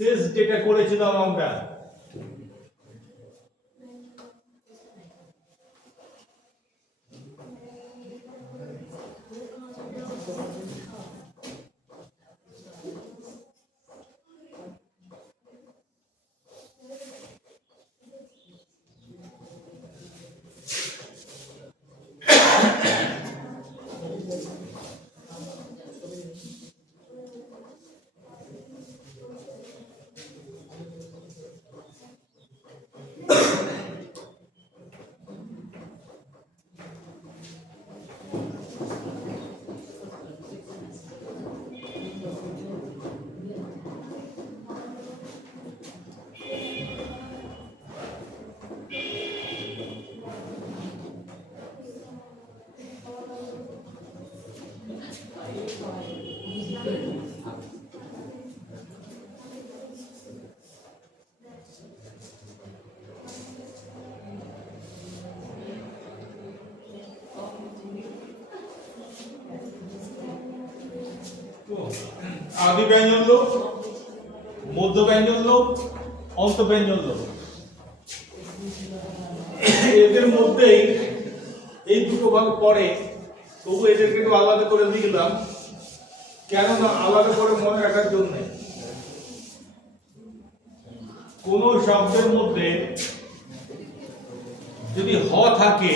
শেষ যেটা করেছিলাম আমরা, আদি ব্যঞ্জন লোক, মধ্য ব্যঞ্জন লোক, অন্ত ব্যঞ্জন লোক। এদের মধ্যেই এই দুটো ভাগ পড়ে, তবু এদেরকে একটু আলাদা করে লিখলাম, কেননা আলাদা করে মনে রাখার জন্য। কোন শব্দের মধ্যে যদি হ থাকে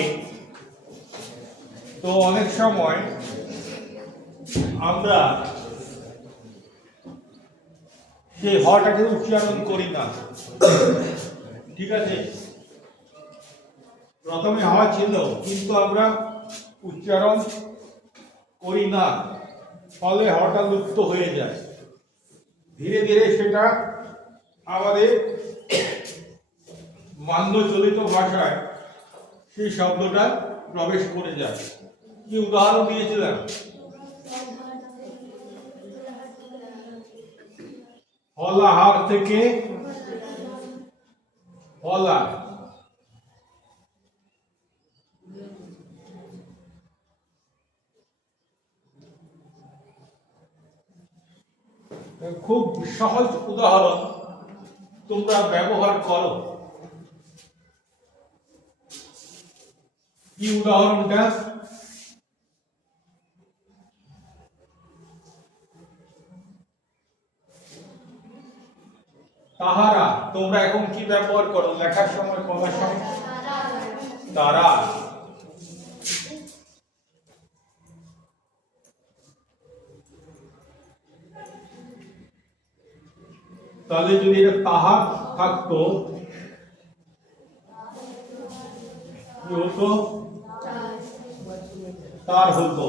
তো অনেক সময় আমরা সেই হটাকে উচ্চারণ করি না, ঠিক আছে? প্রথমে হ ছিল কিন্তু আমরা উচ্চারণ করি না, ফলে হটা লুপ্ত হয়ে যায়। ধীরে ধীরে সেটা আমাদের মান্য চলিত ভাষায় সেই শব্দটা প্রবেশ করে যায়। কি উদাহরণ দিয়েছিলাম? হলাহার থেকে হলা, খুব সহজ উদাহরণ, তোমরা ব্যবহার করো। কি উদাহরণটা? তাহারা। তোমরা এখন কি ব্যবহার করো লেখার সময়, পড়ার সময়? তারা। তাহলে যদি এটা তাহার থাকতো কি হতো? তার হতো।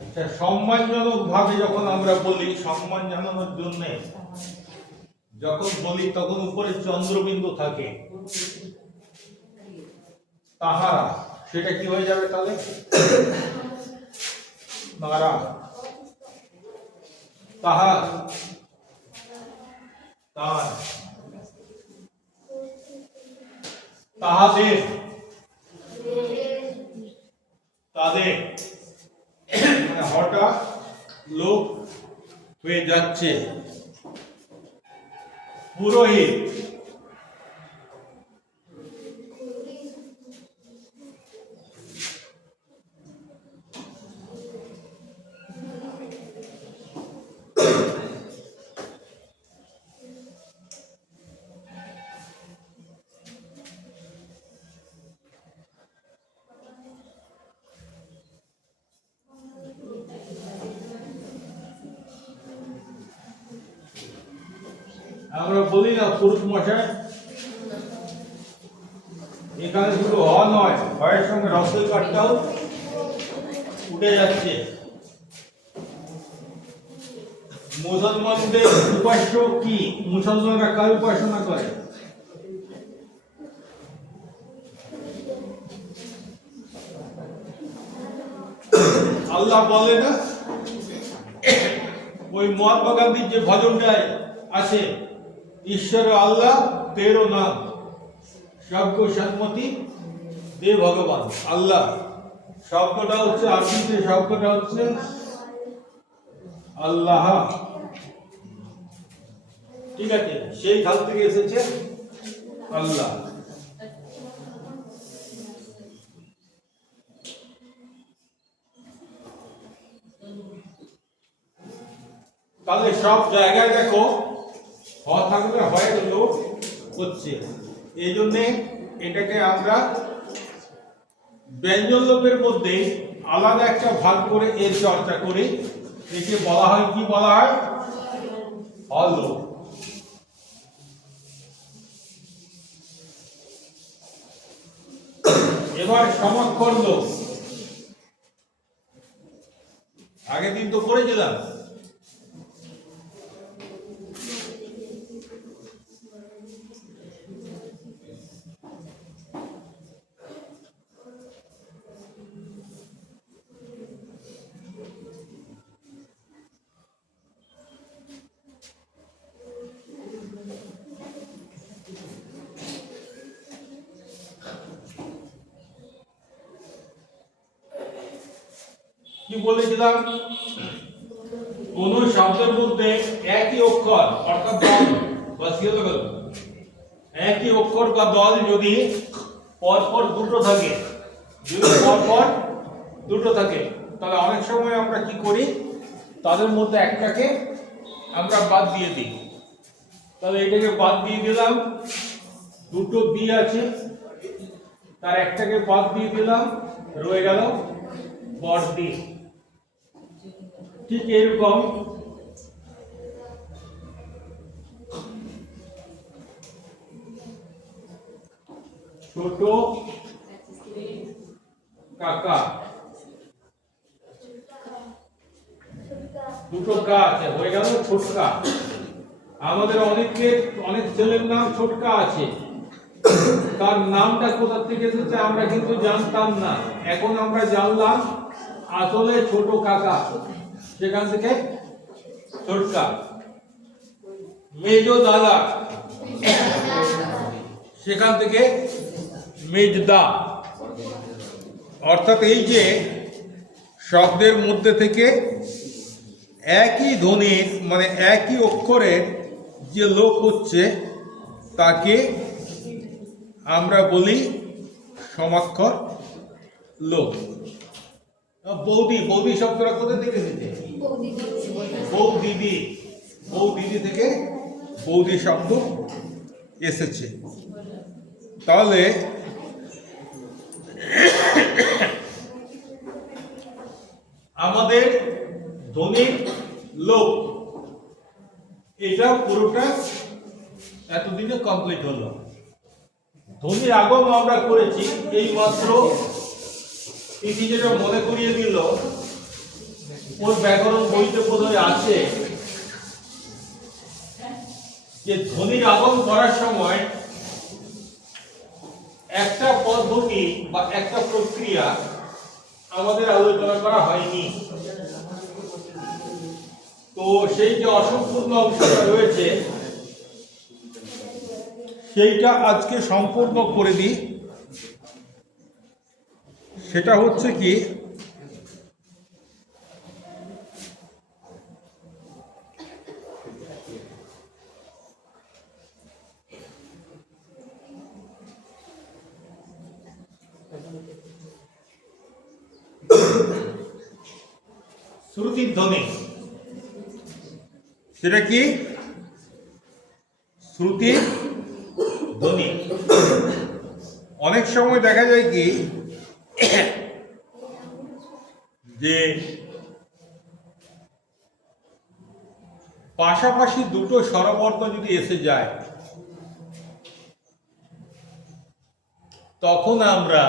আচ্ছা, সম্মানজনক ভাবে যখন আমরা বলি, সম্মান জানানোর জন্য যখন বলি তখন উপরে চন্দ্রবিন্দু থাকে, তাহারা, সেটা কি হয়ে যাবে তাহলে? তারা। তাহার, তার, তাহাদের, তাদের। মানে হটা লোক হয়ে যাচ্ছে। পুরোহিত, আমরা বলি না পুরুষ মশাই, এখানে শুধু হ নয়, হয়ের সঙ্গে রসই কাঠটাও উঠে যাচ্ছে। মুসলমানদের উপাস্য কি? মুসলমানরা কার উপাসনা করে? আল্লাহ বলে না, ওই মহাত্মা গান্ধীর যে ভজনটায় আছে, ঈশ্বর আল্লাহ তেরো নাম, সবকো সম্মতি দে ভগবান। আল্লাহ শব্দটা হচ্ছে আরবিতে, শব্দটা হচ্ছে আল্লাহ, ঠিক আছে, সেই খাল থেকে এসেছে আল্লাহ। তাহলে সব জায়গায় দেখো হ থাকলে হয় লোক হচ্ছে, এই জন্যে এটাকে আমরা ব্যঞ্জন লোপের মধ্যে আলাদা একটা ভাগ করে এর চর্চা করি। একে বলা হয়, কি বলা হয়? হলোপ। এবার সমাক্ষর লোপ, আগের দিন তো পড়েছিলাম। কি বলেছিলাম? কোন শব্দের মধ্যে একই অক্ষর অর্থাৎ দল বা সিলেবল, একই অক্ষর বা দল যদি পরপর দুটো থাকে, যদি পরপর দুটো থাকে, তাহলে অনেক সময় আমরা কি করি, তাদের মধ্যে একটাকে আমরা বাদ দিয়ে দিই। তাহলে এটাকে বাদ দিয়ে দিলাম, দুটো বি আছে, তার একটাকে বাদ দিয়ে দিলাম, রয়ে গেল বর্দি। ঠিক এরকম ছোট কাকা, দুটো কা আছে, হয়ে গেল ছোটকা। আমাদের অনেক ছেলের নাম ছোটকা আছে, তার নামটা কোথা থেকে এসেছে আমরা কিন্তু জানতাম না, এখন আমরা জানলাম আসলে ছোট কাকা, সেখান থেকে ছোটকা। মেজো দাদা, সেখান থেকে মেজদা। অর্থাৎ এই যে শব্দের মধ্যে থেকে একই ধ্বনির মানে একই অক্ষরের যে লোপ হচ্ছে তাকে আমরা বলি সমাক্ষর লোপ। বৌদি, বৌদি শব্দটা কোথা থেকে এসেছে? বৌদিদি, বৌদিদি থেকে বৌদি শব্দ এসেছে। তাহলে আমাদের ধ্বনির লোপ এটা পুরোটা এতদিনে কমপ্লিট হলো। ধ্বনির আগম আমরা করেছি, এই মাত্র তিথি যেটা মনে করিয়ে দিল, ওর ব্যাকরণ বইতে বোধহয় আছে যে ধ্বনির আগম করার সময় একটা পদ্ধতি বা একটা প্রক্রিয়া আমাদের আলোচনা করা হয়নি। তো সেই যে অসম্পূর্ণ অংশটা রয়েছে সেইটা আজকে সম্পূর্ণ করে দিই। সেটা হচ্ছে কি, শ্রুতির ধ্বনি। সেটা কি? শ্রুতির ধ্বনি। অনেক সময় দেখা যায় কি যে পাশাপাশি দুটো স্বরবর্ণ যদি এসে যায় তখন আমরা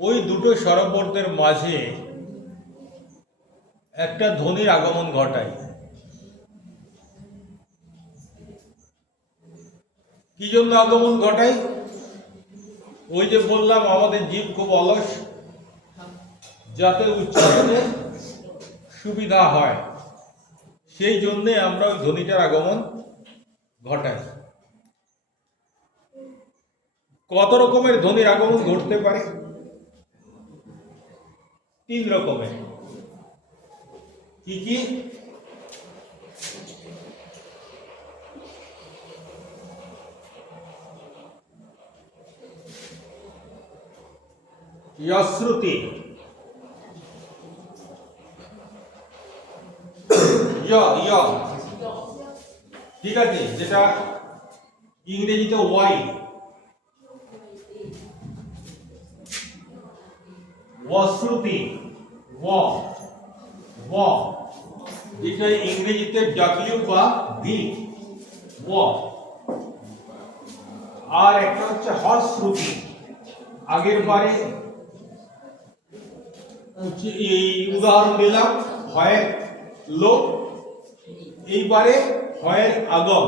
ওই দুটো স্বরবর্ণের মাঝে একটা ধ্বনির আগমন ঘটাই। কি জন্য আগমন ঘটাই? ওই যে বললাম আমাদের জীব খুব অলস, যাতে উচ্চারণে সুবিধা হয়, সেই জন্যে আমরা ওই ধ্বনিটার আগমন ঘটাই। কত রকমের ধ্বনির আগমন ঘটতে পারে? 3 রকমের। কি কি? यश्रुति, ঠিক আছে, যেটা ইংরেজিতে ওয়াই, वश्रुति, এটা ইংরেজিতে ডব্লিউ বা ভি, আর একটা হচ্ছে হশ্রুতি। আগের বারে এই উদাহরণ দিলাম হয় লোক, এইবারে হয় আগম,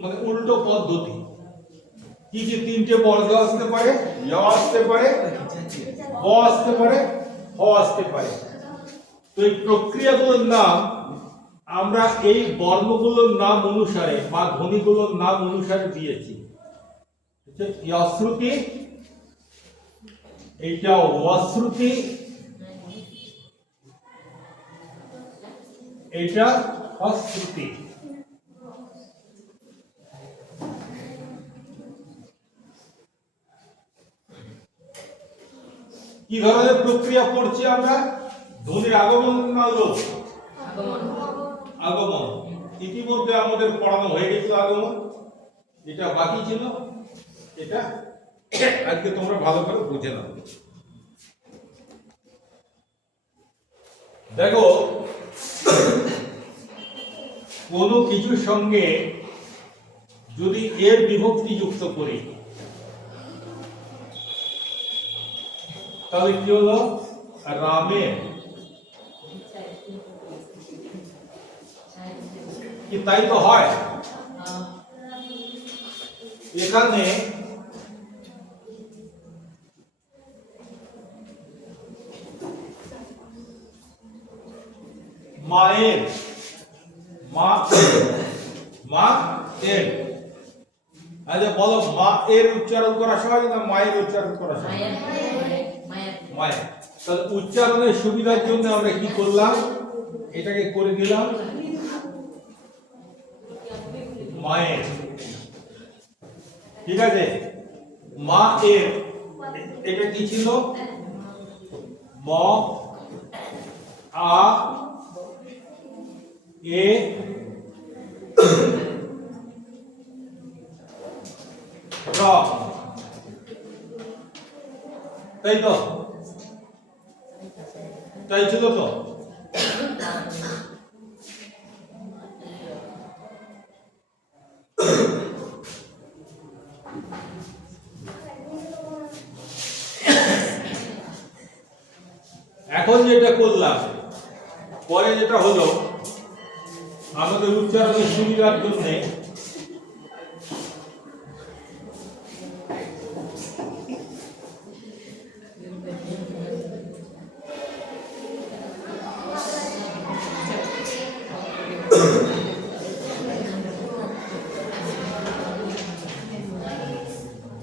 মানে উল্টো পদ্ধতি। কি কি তিনটে বর্গ আসতে পারে? য় আসতে পারে, ব আসতে পারে, হ আসতে পারে। তো এই প্রক্রিয়াগুলোর নাম আমরা এই বর্ণগুলোর নাম অনুসারে বা ধ্বনিগুলোর নাম অনুসারে দিয়েছি। यश्रुति, এটা वश्रुति, এটা हश्रुति। কি ধরনের প্রক্রিয়া পড়ছি আমরা? ধ্বনির আগমন না লোপ? আগমন। ইতিমধ্যে আমাদের পড়ানো হয়ে গেছিল আগমন, এটা বাকি ছিল, এটা আজকে তোমরা ভালো করে বুঝে নাও। দেখো, কোনো কিছুর সঙ্গে যদি এর বিভক্তি যুক্ত করি তাহলে কি হলো? রামের, কি তাই তো হয়? এখানে মায়ের, মা এর, আচ্ছা বলো, মা এর উচ্চারণ করা সহজ না মায়ের উচ্চারণ করা সহজ? মায়ের। তাহলে উচ্চারণের সুবিধার জন্য আমরা কি করলাম? এটাকে করে দিলাম মায়ের, ঠিক আছে। মা এর, এটা কি ছিল? ম আ এ র, তাই তো? তাই ছিল তো? এখন যেটা করলাম, পরে যেটা হলো, আমাদের উচ্চারণের সুবিধার জন্য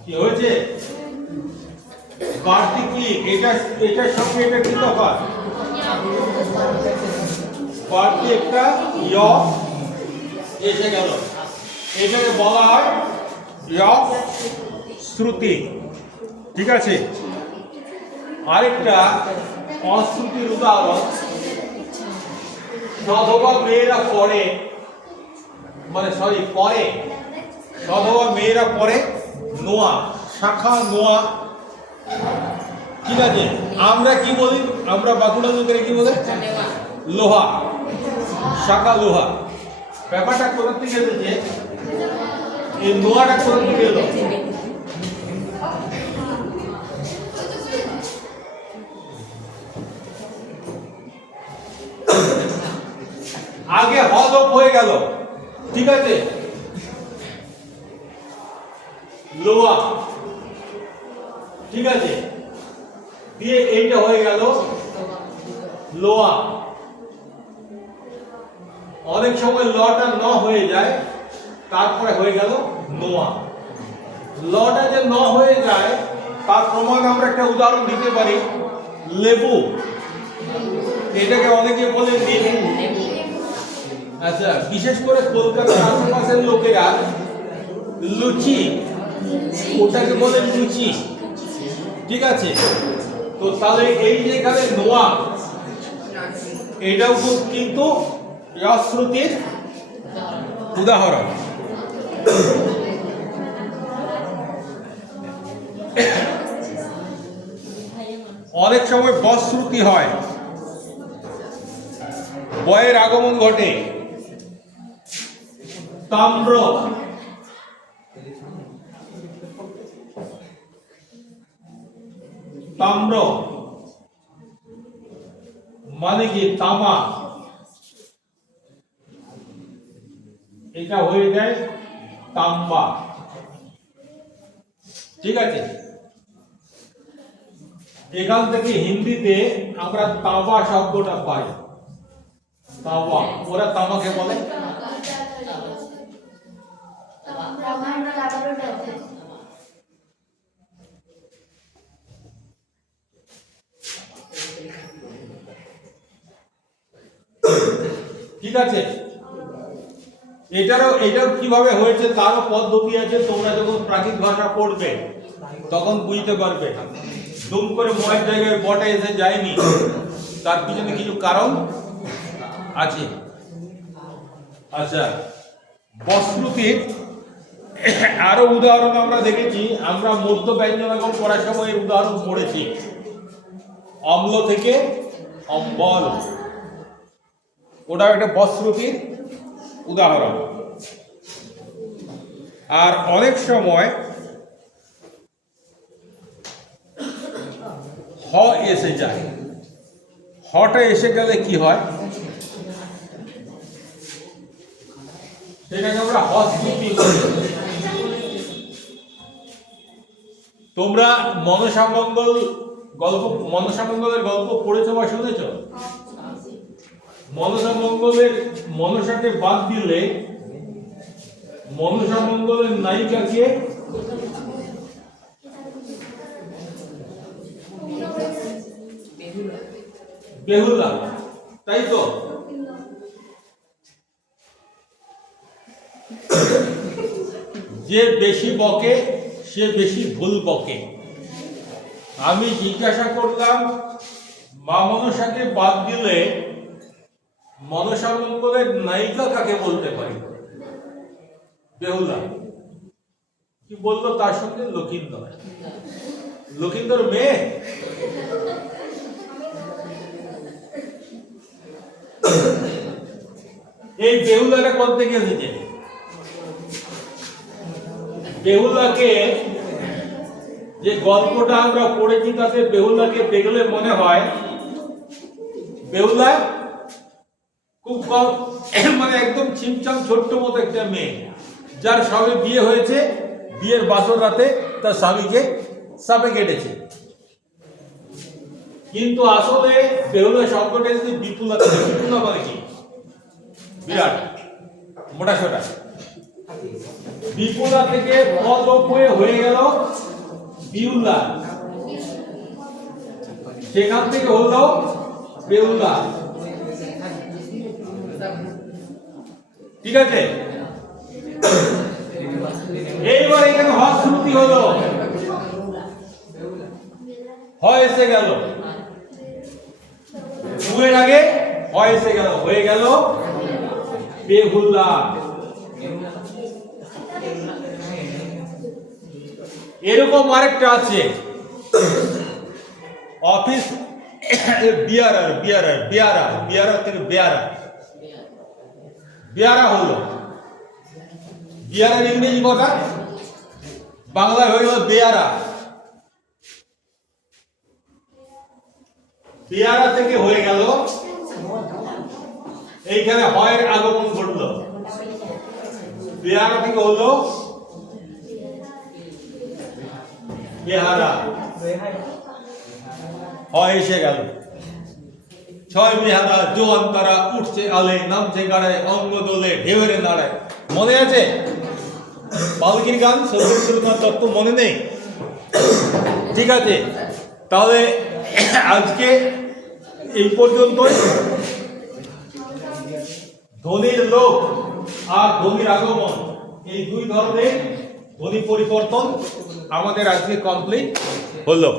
কি হয়েছে? বাড়তি কি এটা, এটার সঙ্গে এটা কি তফাৎ? বাড়তি একটা য় এসে গেল, এটাকে বলা হয় শ্রুতি, ঠিক আছে। আরেকটা অশ্রুতির উদাহরণ, সধবা মেয়েরা পড়ে, মানে সরি পরে, সধবা মেয়েরা পড়ে নোয়া, শাখা নোয়া, ঠিক আছে। আমরা কি বলি? আমরা বাঁকুড়া লোকেরা কি বলে? লোহা, শাখা লোহা। ব্যাপারটা কোথা থেকে এসেছে? এই নোয়াটা কোথা থেকে এলো? আগে হলপ হয়ে গেল, ঠিক আছে, লোহা, ঠিক আছে, দিয়ে এইটা হয়ে গেল লোহা। অনেক সময় লটা ন হয়ে যায়, তারপরে হয়ে গেল নোয়া। লটা যে ন হয়ে যায় তার প্রমাণ আমরা একটা উদাহরণ দিতে পারি, লেবু। এটাকে অনেকে বলে লেবু। আচ্ছা, বিশেষ করে কলকাতার আশেপাশের লোকেরা লুচি, ওটাকে বলে লুচি। ঠিক আছে, তো তাহলে এই যে এখানে নোয়া, এটাও কিন্তু শ্রুতির উদাহরণ। অনেক সময় বশ্রুতি হয়, বয়ের আগমন ঘটে। তাম্র, তাম্র মানে কি তামা, এটা হয়ে যায় তাম্বা। ঠিক আছে, এখান থেকে হিন্দিতে আমরা তাওয়া শব্দটা পাই। তাওয়া, ওরা তামাকে বলে ঠিক আছে। এটাও কিভাবে হয়েছে তারও পদ্ধতি আছে। তোমরা যখন প্রাকৃত ভাষা পড়বে তখন বুঝতে পারবে। দুম করে ময়ের জায়গায় বটে এসে যায়নি, তার পিছনে কিছু কারণ আছে। আচ্ছা, বশ্রুতির আরো উদাহরণ আমরা দেখেছি। আমরা মধ্য ব্যঞ্জনাগম পড়ার সময় এর উদাহরণ পড়েছি। অম্ল থেকে অম্বল, ওটা একটা বশ্রুতির উদাহরণ। আর অনেক সময় হ এসে যায়। হটা এসে গেলে কি হয়, সেটাকে আমরা হশ্রুতি বলি। তোমরা মনসামঙ্গলের গল্প পড়েছো বা শুনেছ? মনসামঙ্গলের মনসাকে বাদ দিলে মনসামঙ্গলের নায়িকাকে বেহুলা, তাই তো? যে বেশি বকে সে বেশি ভুল বকে। আমি জিজ্ঞাসা করলাম, মা মনসাকে বাদ দিলে মনসামঙ্গলের নায়িকা কাকে বলতে পারি? বেহুলা। কি বললো তার সঙ্গে? লক্ষিন্দর। লক্ষিন্দর মেয়ে। এই বেহুলাটা কোথা থেকে এসেছে? বেহুলাকে, যে গল্পটা আমরা পড়েছি তাতে বেহুলাকে দেখলে মনে হয় বেহুলা খুব মানে একদম ছিমছাম ছোট্ট মতো একটা মেয়ে, যার সবে বিয়ে হয়েছে, বিয়ের বাসর রাতে তার স্বামীকে সাপে কেটেছে। কিন্তু আসলে বেহুলা শব্দটা এসেছে বিপুলা থেকে। বিপুলা মানে কি? বিরাট, মোটা সোটা। বিপুলা থেকে পদ হয়ে গেল বিউলা, সেখান থেকে হলো বেহুলা। ঠিক আছে, এইবার এখানে হশ্রুতি হলো, হয় এসে গেল, উয়ের আগে হয় এসে গেল, হয়ে গেল বেহুলা। এরকম আরেকটা আছে, অফিস বিয়ারার, বিয়ারা থেকে বেয়ারা, বেয়ারা হলো। বিয়ারার ইংরেজি কথা, বাংলায় হয়ে গেল বেয়ারা। বেয়ারা থেকে হয়ে গেল, এইখানে হয়ের আগমন ঘটলো, বেয়ারা থেকে হলো বেহারা, হয় এসে গেল। ছয় বেহারা জোয়ান তারা উঠছে আলে, নামছে গাড়ায়, অঙ্গ দোলে ঢেউরে নাড়ায়। মনে আছে পালকির গান? সৌরভেন্দ্রনাথ তত্ত্ব মনে নেই? ঠিক আছে, তাহলে আজকে এই পর্যন্তই ধ্বনির লোপ আর ধ্বনির আগমন, এই দুই ধরনের ধ্বনি পরিবর্তন আমাদের আজকে কমপ্লিট হলো।